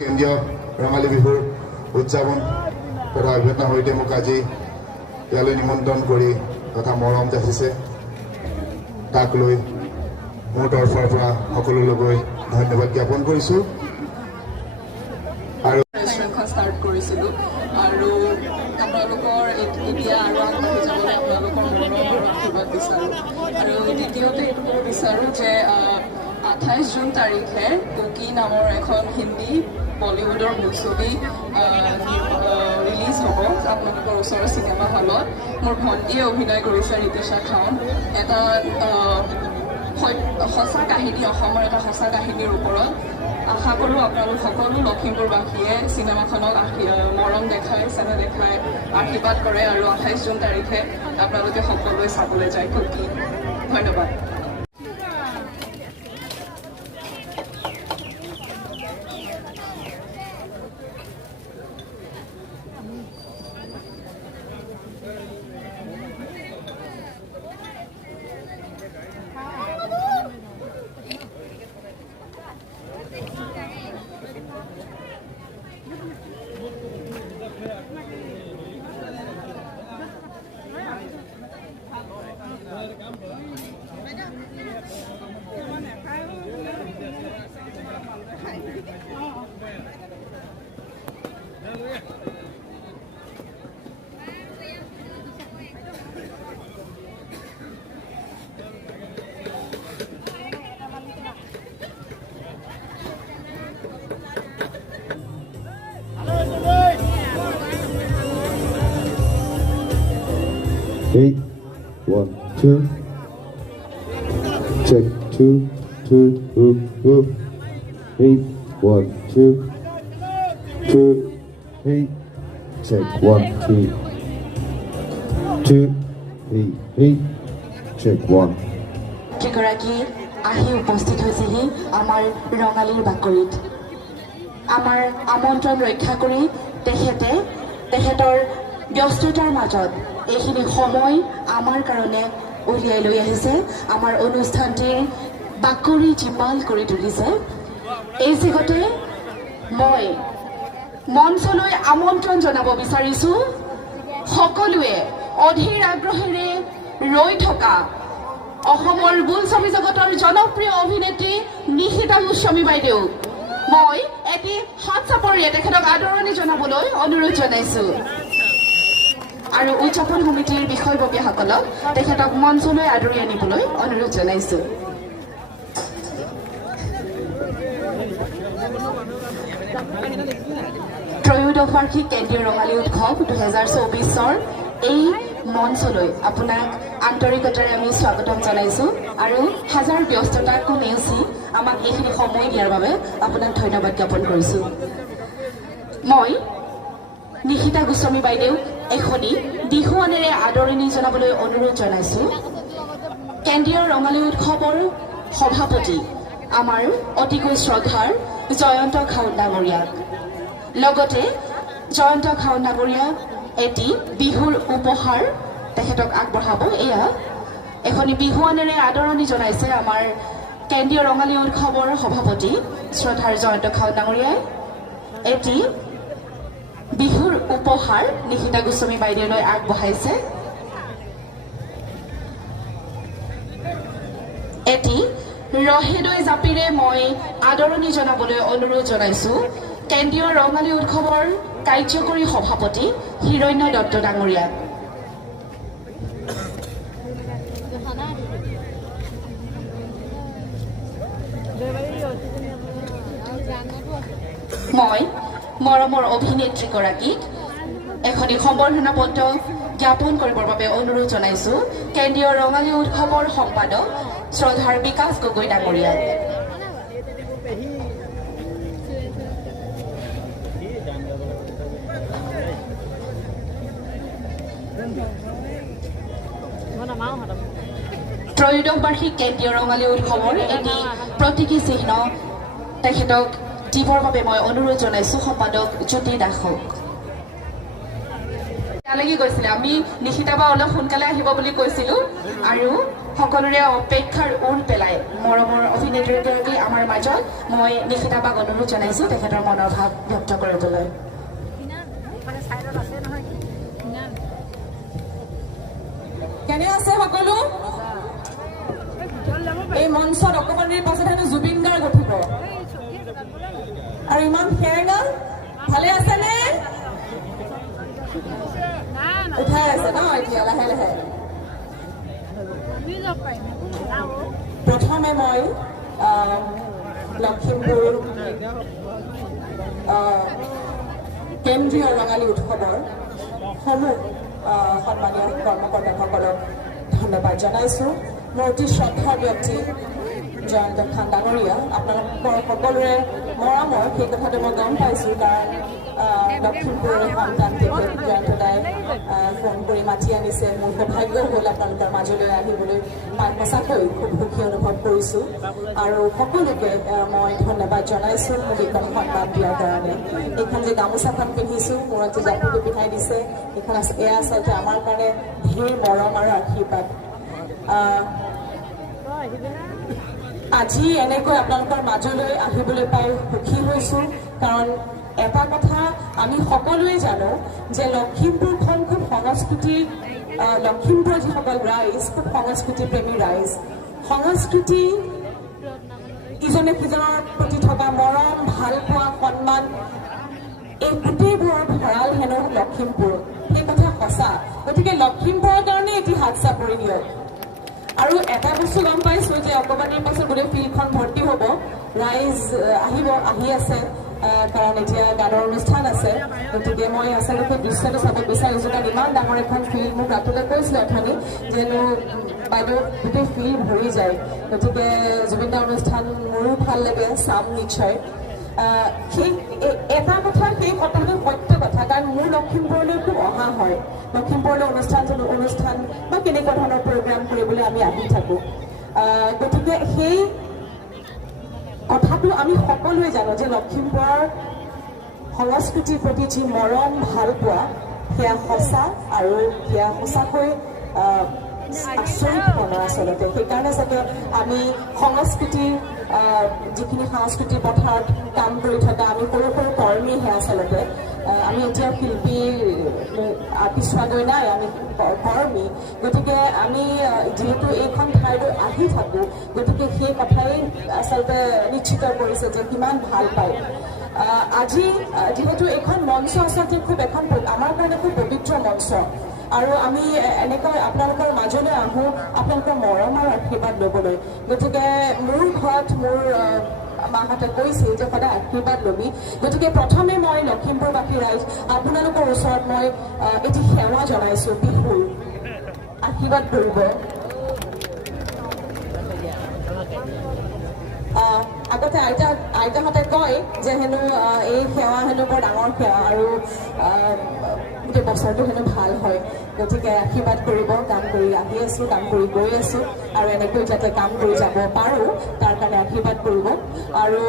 কেন্দ্ৰীয় ৰঙালী বিহুৰ উদযাপন তথা অভ্যৰ্থনাৰ সৈতে মোক আজি ইয়ালৈ নিমন্ত্ৰণ কৰি তথা মৰম যাচিছে তাক লৈ মোৰ তৰফৰ পৰা সকলোলৈ ধন্যবাদ জ্ঞাপন কৰিছোঁ। আৰু ষ্টাৰ্ট কৰিছিলোঁ আৰু আপোনালোকৰ এতিয়া আৰু আগবাঢ়ি যাবলৈ আপোনালোকৰ মনৰ আশীৰ্বাদ বিচাৰোঁ। আৰু দ্বিতীয়তে এইটো ক'ব বিচাৰোঁ যে 28 জুন তাৰিখে কুকি নামৰ এখন হিন্দী বলিউডৰ বোলছবি ৰিলিজ হ'ব আপোনালোকৰ ওচৰৰ চিনেমা হলত। মোৰ ভণ্টীয়ে অভিনয় কৰিছে ৰিতিশা খান। এটা সঁচা কাহিনী, অসমৰ এটা সঁচা কাহিনীৰ ওপৰত। আশা কৰোঁ আপোনালোক সকলো লখিমপুৰবাসীয়ে চিনেমাখনক মৰম দেখাই, চেনেহ দেখাই আশীৰ্বাদ কৰে আৰু 28 জুন তাৰিখে আপোনালোকে সকলোৱে চাবলৈ যায় কুকি। ধন্যবাদ। Eight, 1, 2. Check 2, 2, whoop, whoop. 8, 1, 2, 2, 8. Check 1, 2, 2, 8, 8. Check 1. কেইগৰাকী আহি উপস্থিত হৈছেহি আমাৰ ৰঙালীৰ বাকৰিত। আমাৰ আমন্ত্ৰণ ৰক্ষা কৰি তেখেতৰ ব্যস্ততাৰ মাজত এইখিনি সময় আমাৰ কাৰণে উলিয়াই লৈ আহিছে, আমাৰ অনুষ্ঠানটিৰ বাকৰি জিপাল কৰি তুলিছে। এই যুগতে মই মঞ্চলৈ আমন্ত্ৰণ জনাব বিচাৰিছোঁ সকলোৱে অধীৰ আগ্ৰহেৰে ৰৈ থকা অসমৰ বোলছবি জগতৰ জনপ্ৰিয় অভিনেত্ৰী নিশিতা গোস্বামী বাইদেউ মই এটি হাত চাপৰিৰে তেখেতক আদৰণি জনাবলৈ অনুৰোধ জনাইছোঁ। আৰু উদযাপন সমিতিৰ বিষয়ববীয়াসকলক তেখেতক মঞ্চলৈ আদৰি আনিবলৈ অনুৰোধ জনাইছোঁ। ত্ৰয়োদশ বাৰ্ষিক কেন্দ্ৰীয় ৰঙালী উৎসৱ 2024 এই মঞ্চলৈ আপোনাক আন্তৰিকতাৰে আমি স্বাগতম জনাইছোঁ আৰু হাজাৰ ব্যস্ততাকো নেওচি আমাক এইখিনি সময় দিয়াৰ বাবে আপোনাক ধন্যবাদ জ্ঞাপন কৰিছোঁ। মই নিশিতা গোস্বামী বাইদেউ এখনি বিহুৱানেৰে আদৰণি জনাবলৈ অনুৰোধ জনাইছোঁ। কেন্দ্ৰীয় ৰঙালী উৎসৱৰ সভাপতি আমাৰ অতিকৈ শ্ৰদ্ধাৰ জয়ন্ত খাউণ্ড ডাঙৰীয়াক, লগতে জয়ন্ত খাউণ্ড ডাঙৰীয়াক এটি বিহুৰ উপহাৰ তেখেতক আগবঢ়াব। এয়া এখনি বিহুৱানেৰে আদৰণি জনাইছে আমাৰ কেন্দ্ৰীয় ৰঙালী উৎসৱৰ সভাপতি শ্ৰদ্ধাৰ জয়ন্ত খাউণ্ড ডাঙৰীয়াই এটি বিহুৰ উপহাৰ নিশিতা গোস্বামী বাইদেউলৈ আগবঢ়াইছে। এটি ৰহেদৈ জাপিৰে মই আদৰণি জনাবলৈ অনুৰোধ জনাইছোঁ কেন্দ্ৰীয় ৰঙালী উৎসৱৰ কাৰ্যকৰী সভাপতি হিৰণ্য দত্ত ডাঙৰীয়াক। মই মৰমৰ অভিনেত্ৰীগৰাকীক এখনি সম্বৰ্ধনা পত্ৰ জ্ঞাপন কৰিবৰ বাবে অনুৰোধ জনাইছোঁ কেন্দ্ৰীয় ৰঙালী উৎসৱৰ সম্পাদক শ্ৰদ্ধাৰ বিকাশ গগৈ ডাঙৰীয়াক। ত্ৰয়োদশ বাৰ্ষিক কেন্দ্ৰীয় ৰঙালী উৎসৱৰ এটি প্ৰতীকী চিহ্ন তেখেতক দিবৰ বাবে মই অনুৰোধ জনাইছোঁ সম্পাদক জ্যোতি দাসক। লাগি গৈছিলে আমি নিশিতা বা অলপ সোনকালে আহিব বুলি কৈছিলোঁ আৰু সকলোৰে অপেক্ষাৰ ওৰ পেলাই মৰমৰ অভিনেত্ৰীগৰাকী আমাৰ মাজত মই নিশিতা বাক অনুৰোধ জনাইছোঁ তেখেতৰ মনৰ ভাৱ ব্যক্ত কৰিবলৈ। কেনে আছে সকলো? এই মঞ্চত অকণমান দেৰি পাছত হেনো জুবিন গাৰ্গ উঠিব আৰু ইমান সেৰেঙা ভালে আছেনে? উঠাই আছে ন এতিয়া লাহে লাহে। প্ৰথমে মই লখিমপুৰ কেন্দ্ৰীয় ৰঙালী উৎসৱৰ সমূহ সন্মানীয় কৰ্মকৰ্তাসকলক ধন্যবাদ জনাইছোঁ। মোৰ অতি শ্ৰদ্ধাৰ ব্যক্তি জয়ন্ত খান ডাঙৰীয়া, আপোনালোকৰ সকলোৰে মৰমৰ সেই কথাটো মই গম পাইছোঁ, কাৰণ লখিমপুৰৰে সন্তান তেখেত জয়ন্ত দাই ফোন কৰি মাতি আনিছে। মোৰ সৌভাগ্য হ'ল আপোনালোকৰ মাজলৈ আহিবলৈ পাই সঁচাকৈ খুব সুখী অনুভৱ কৰিছোঁ আৰু সকলোকে মই ধন্যবাদ জনাইছোঁ মোক এইখন সন্মান দিয়াৰ কাৰণে। এইখন যে গামোচাখন পিন্ধিছোঁ, মূৰত যে জাপিটো পিন্ধাই দিছে, এইখন এয়া আচলতে আমাৰ কাৰণে ধেৰ মৰম আৰু আশীৰ্বাদ। আজি এনেকৈ আপোনালোকৰ মাজলৈ আহিবলৈ পাই সুখী হৈছোঁ, কাৰণ এটা কথা আমি সকলোৱে জানো যে লখিমপুৰখন খুব লখিমপুৰৰ যিসকল ৰাইজ খুব সংস্কৃতিপ্ৰেমী ৰাইজ। সংস্কৃতি, ইজনে সিজনৰ প্ৰতি থকা মৰম, ভালপোৱা, সন্মান, এই গোটেইবোৰৰ ভঁৰাল হেনো লখিমপুৰ, সেই কথা সঁচা। গতিকে লখিমপুৰৰ কাৰণে এটি হাত চাপৰি দিয়ক। আৰু এটা বস্তু গম পাইছোঁ যে অকণমানৰ পাছত গোটেই ফিল্ডখন ভৰ্তি হ'ব, ৰাইজ আহি আছে, কাৰণ এতিয়া গানৰ অনুষ্ঠান আছে। গতিকে মই আচলতে দৃশ্যটো চাব বিচাৰিছোঁ, কাৰণ ইমান ডাঙৰ এখন ফিল্ড। মোক ৰাতুলে কৈছিলে অথনি যেনো বাইদেউ গোটেই ফিল্ড ভৰি যায়। গতিকে জুবিন দাৰ অনুষ্ঠান মোৰো ভাল লাগে, চাম নিশ্চয়। সেই এটা কথা, সেই কথাটো সত্য কথা, কাৰণ মোৰ লখিমপুৰলৈ খুব অহা হয়। লখিমপুৰলৈ অনুষ্ঠান বা কেনেকুৱা ধৰণৰ প্ৰগ্ৰাম কৰিবলৈ আমি আহি থাকোঁ। গতিকে সেই কথাটো আমি সকলোৱে জানো যে লখিমপুৰৰ সংস্কৃতিৰ প্ৰতি যি মৰম ভালপোৱা সেয়া সঁচা, আৰু সেয়া সঁচাকৈ আচৰিত মনৰ আচলতে। সেইকাৰণে চাগে আমি সংস্কৃতিৰ যিখিনি সাংস্কৃতিক পথাৰত কাম কৰি থকা আমি সৰু সৰু কৰ্মীহে আচলতে। আমি এতিয়া শিল্পী পিছুৱাগৈ নাই, আমি কৰ্মী। গতিকে আমি যিহেতু এইখন ঠাইলৈ আহি থাকোঁ, গতিকে সেই কথাই আচলতে নিশ্চিত কৰিছে যে কিমান ভাল পায়। আজি যিহেতু এইখন মঞ্চ আচলতে খুব এখন আমাৰ কাৰণে খুব পবিত্ৰ মঞ্চ, আৰু আমি এনেকৈ আপোনালোকৰ মাজলৈ আহোঁ আপোনালোকৰ মৰম আৰু আশীৰ্বাদ ল'বলৈ। গতিকে মোৰ ঘৰত মোৰ মাহঁতে কৈছিল যে সদায় আশীৰ্বাদ ল'বি। গতিকে প্ৰথমে মই লখিমপুৰবাসী ৰাইজ আপোনালোকৰ ওচৰত মই এটি সেৱা জনাইছোঁ, বিহুৰ আশীৰ্বাদ কৰিব। আগতে আইতাহঁতে কয় যে হেনো এই সেৱা হেনো বৰ ডাঙৰ সেৱা, আৰু গোটেই বছৰটো হেনো ভাল হয়। গতিকে আশীৰ্বাদ কৰিব। কাম কৰি আহি আছোঁ, কাম কৰি গৈ আছোঁ, আৰু এনেকৈ যাতে কাম কৰি যাব পাৰোঁ তাৰ কাৰণে আশীৰ্বাদ কৰিব। আৰু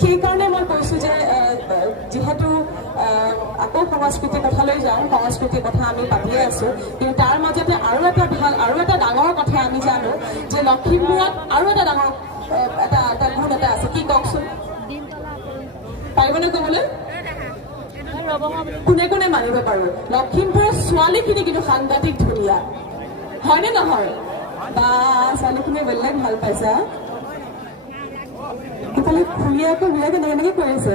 সেইকাৰণে মই কৈছোঁ যে যিহেতু আকৌ সংস্কৃতিৰ কথালৈ যাওঁ, সংস্কৃতিৰ কথা আমি পাতিয়ে আছোঁ, কিন্তু তাৰ মাজতে আৰু এটা ডাঙৰ কথা আমি জানো যে লখিমপুৰত আৰু এটা ডাঙৰ এটা গুণ এটা আছে। কি কওকচোন, পাৰিবনে ক'বলৈ? কোনে কোনে মানিব পাৰোঁ? লখিমপুৰৰ ছোৱালীখিনি কিন্তু সাংঘাতিক ধুনীয়া, হয়নে নহয়? বা ছোৱালীখিনিয়ে বেলেগ ভাল পাইছা। ইফালে খুৰীয়াকৈ কেনেকৈ কৰিছে,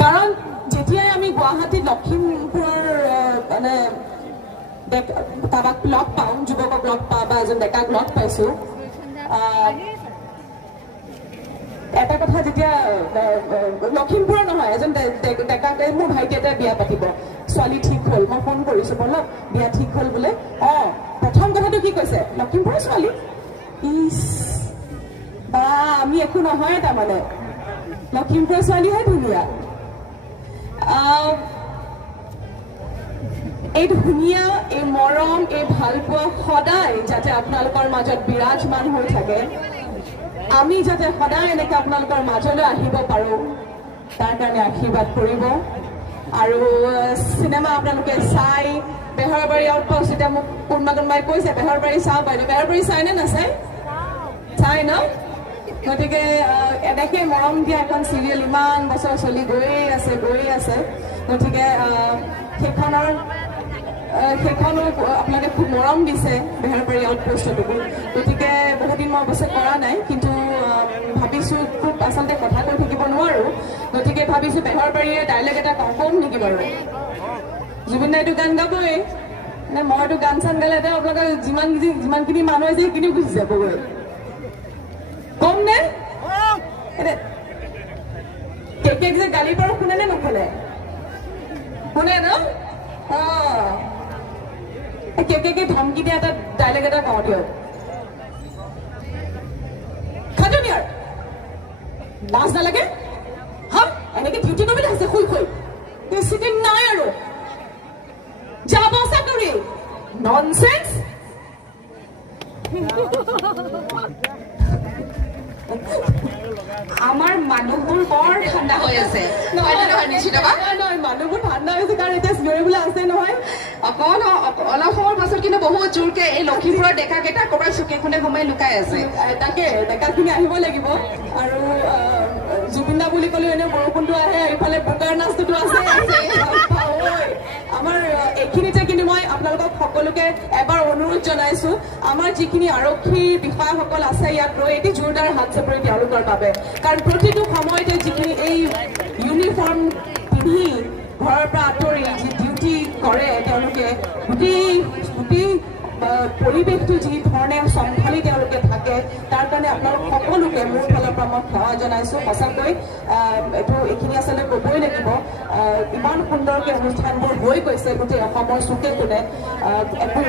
কাৰণ যেতিয়াই আমি গুৱাহাটীত লখিমপুৰৰ মানে কাৰোবাক লগ পাওঁ, যুৱকক লগ পাওঁ বা এজন ডেকাক লগ পাইছোঁ, এটা কথা, যেতিয়া লখিমপুৰৰ নহয় এজন ডেকাকে মোৰ ভাইটি এটাই বিয়া পাতিব, ছোৱালী ঠিক হ'ল, মই ফোন কৰিছোঁ, বলক বিয়া ঠিক হ'ল বোলে। প্ৰথম কথাটো কি কৈছে? লখিমপুৰৰ ছোৱালী। ইচ বা আমি একো নহয়, তাৰমানে লখিমপুৰৰ ছোৱালীহে ধুনীয়া। এই ধুনীয়া, এই মৰম, এই ভালপোৱা সদায় যাতে আপোনালোকৰ মাজত বিৰাজমান হৈ থাকে, আমি যাতে সদায় এনেকৈ আপোনালোকৰ মাজলৈ আহিব পাৰোঁ, তাৰ কাৰণে আশীৰ্বাদ কৰিব। আৰু চিনেমা আপোনালোকে চাই বেহৰবাৰী আউটপোষ্ট এতিয়া মোক কোনোবাই কৈছে বেহৰবাৰী চাওঁ বাইদেউ বেহৰবাৰী চাই নে নাচাই চাই ন গতিকে এনেকৈ মৰম দিয়া এখন চিৰিয়েল ইমান বছৰ চলি গৈয়ে আছে গতিকে সেইখনো আপোনালোকে খুব মৰম দিছে বেহৰবাৰী আউটপোষ্টটোকো গতিকে বহুদিন মই অৱশ্যে কৰা নাই কিন্তু ভাবিছোঁ খুব আচলতে কথা কৈ থাকিব নোৱাৰোঁ গতিকে ভাবিছোঁ বেহৰবাৰীৰে ডাইলগ এটা কম নেকি বাৰু জুবিন দাইটো গান গাবই নে মইতো গান চান গালে এতিয়া আপোনালোকে যিমানখিনি মানুহ আছে সেইখিনিও গুচি যাবগৈ কম নে কেক যে গালিৰ পৰা শুনে নে নুশুনে শুনে ন কেকে ধমকি দিয়া এটা ডাইলগ এটা কওঁ দিয়ক খাজনীয়াৰ লাজ নালাগে হাম এনেকে ডিউটি কৰিবলৈ আছে শুই চিটি নাই আৰু যাব চাকৰি ননসেন্স আমাৰ মানুহবোৰ বৰ ঠাণ্ডা হৈ আছে নহয় মানুহবোৰ ঠাণ্ডা হৈছে কাৰণ এতিয়া চিঞৰিবলৈ আছে নহয় অলপ সময়ৰ পাছত কিন্তু বহুত জোৰকে এই লখিমপুৰৰ ডেকাকেইটা ক'ৰবাত চুকে কোণে সোমাই লুকাই আছে তাকে ডেকাখিনি আহিব লাগিব আৰু জুবিন দা বুলি ক'লেও এনেও বৰষুণটো আহে ইফালে বোকাৰ নাচটোতো আছে আমাৰ এইখিনিতে কিন্তু মই আপোনালোকক সকলোকে এবাৰ অনুৰোধ জনাইছো আমাৰ যিখিনি আৰক্ষী বিষয়াসকল আছে ইয়াত ৰৈ এটি জোৰদাৰ হাত চাপৰি তেওঁলোকৰ বাবে কাৰণ প্ৰতিটো সময়তে যিখিনি এই ইউনিফৰ্ম পিন্ধি ঘৰৰ পৰা আঁতৰি যি ডিউটি কৰে তেওঁলোকে গোটেই পৰিৱেশটো যি ধৰণে চম্ভালি তেওঁলোকে থাকে তাৰ কাৰণে আপোনালোক সকলোকে মোৰ ফালৰ পৰা মই সেৱা জনাইছোঁ সঁচাকৈ এইখিনি আচলতে ক'বই লাগিব ইমান সুন্দৰকৈ অনুষ্ঠানবোৰ হৈ গৈছে গোটেই অসমৰ চুকে কোণে একো